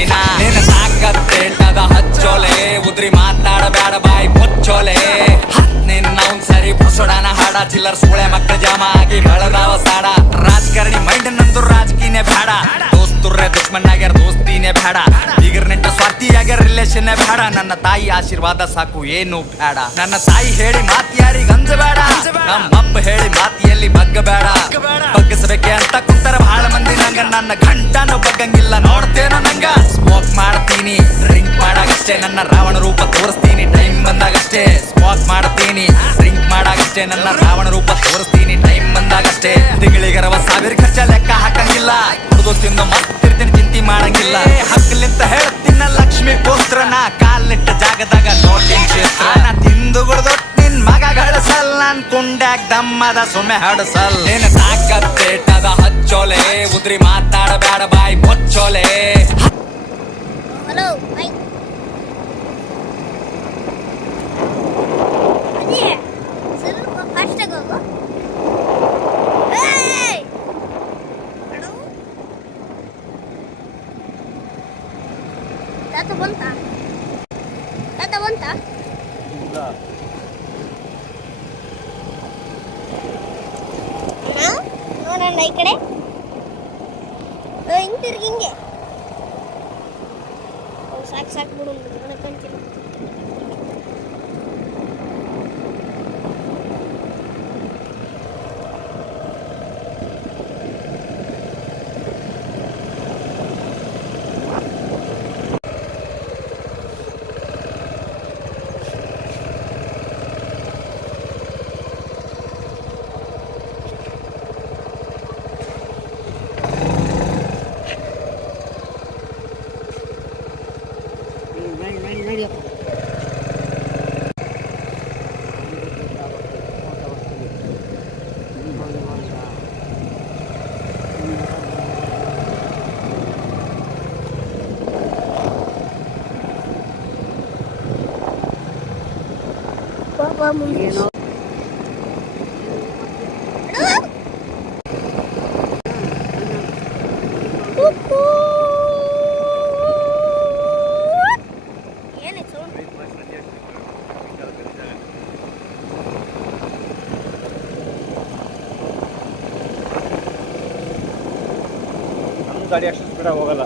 ಮೀಟಿನ ನಿನ್ನ ಸಾಕತ್ತೇಟದ ಹಚ್ಚೋಲೆ ಉದ್ರಿ ಮಾತಾಡಬೇಡ ಬಾಯಿ ಮುಚ್ಚೋಲೆ ನಿನ್ನ ಅವ್ನ್ ಸರಿ ಬುಸೊಡನ ಹಾಡ ಚಿಲ್ಲರ್ ಸೂಳೆ ಮಕ್ಕಳ ಜಾಮ ಆಗಿ ಬೆಳದಾವ ಸಾಡ ರಾಜಕಾರಣಿ ಮೈಂಡ್ ನಂದು ರಾಜಕೀಯನೇ ಬೇಡ ದೋಸ್ತುರ್ರೆ ದುಶ್ಮನ್ನಾಗ್ಯಾರ ದೋಸ್ತಿನೇ ಬೇಡ ಬೀಗರ್ ನೆಂಟ ಸ್ವಾರ್ಥಿಯಾಗ್ಯಾರ ರಿಲೇಷನ್ ಬೇಡ ನನ್ನ ತಾಯಿ ಆಶೀರ್ವಾದ ಸಾಕು ಏನು ಬೇಡ ನನ್ನ ತಾಯಿ ಹೇಳಿ ಮಾತ್ ಯಾರಿಗ ಅಂಜಬೇಡ ನಮ್ಮಪ್ಪ ಹೇಳಿ ಮಾತಿಯಲ್ಲಿ ಬಗ್ಗಬೇಡ ಬಗ್ಗಿಸಬೇಕೆ ಅಂತ ಕುಂತರ ಬಹಳ ಮಂದಿ ನಂಗ ನನ್ನ ಗಂಟನು ಬಗ್ಗಂಗಿಲ್ಲ ನೋಡ್ತೇನೋ ನಂಗ ಸ್ಮೋಕ್ ಮಾಡ್ತೀನಿ ಡ್ರಿಂಕ್ ಮಾಡಾಗಷ್ಟೇ ನನ್ನ ರಾವಣ ರೂಪ ತೋರಿಸ್ತೀನಿ ಟೈಮ್ ಬಂದಾಗಷ್ಟೇ ಸ್ಮೋಕ್ ಮಾಡ್ತೀನಿ ಡ್ರಿಂಕ್ ಮಾಡಾಗಷ್ಟೇ ನನ್ನ ರಾವಣ ರೂಪ ತೋರಿಸ್ತೀನಿ ಟೈಮ್ ಬಂದಾಗಷ್ಟೇ ತಿಂಗಳಿಗರವ ಸಾವಿರ ಖರ್ಚ ಲೆಕ್ಕ ಹಾಕಂಗಿಲ್ಲ ಹುಡುಗ ತಿಂದು ಮತ್ತಿರ್ತೀನಿ ಚಿಂತೆ ಮಾಡಂಗಿಲ್ಲ ಹಕ್ಕಲಿಂತ ಹೇಳ್ತೀನ ಲಕ್ಷ್ಮಿ ಪುತ್ರನ ಕಾಲಿಟ್ಟ ಜಾಗದಾಗ ನೋಟಿನ ಕ್ಷೇತ್ರ ನಾ ತಿಂದು ಗುಡ್ದು ನಿನ್ ಮಗ ಗಳಿಸಲ್ ನನ್ ಕುಂಡ್ಯಾಗ ದಮ್ಮದ ಸುಮ್ಮೆ ಹಡಸಲ್ ನಿನ್ನ ಸಾಕತ್ತೇಟದ ಹಚ್ಚೋಲೆ ಉದ್ರಿ ಮಾತಾಡಬೇಡ ಬಾಯಿ ಮುಚ್ಚೋಲೆ ಹಲೋ ಬೈ ಸ್ವಲ್ಪ ಫಾಸ್ಟ್ ಆಗಿ ಹೋಗು ತಾತ ಬಂತ ನೋಡೋಣ ಈ ಕಡೆ ಹಿಂಗೆ ತಿರ್ಗಿ ಹಿಂಗೆ ಸಾಕು ಬಿಡು ನೋಡಕ್ಕಂತೀನಿ ಏನು ಗಾಡಿ ಅಷ್ಟು ಸ್ಪೀಡ್ ಹೋಗಲ್ಲ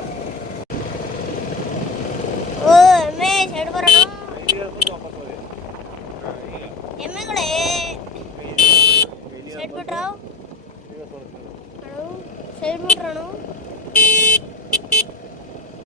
ಎಮ್ಮೆಗಳೇ ಸೈಡ್ ಬಿಟ್ರಾವ್ ಸೈಡ್ ಬಿಟ್ರಣ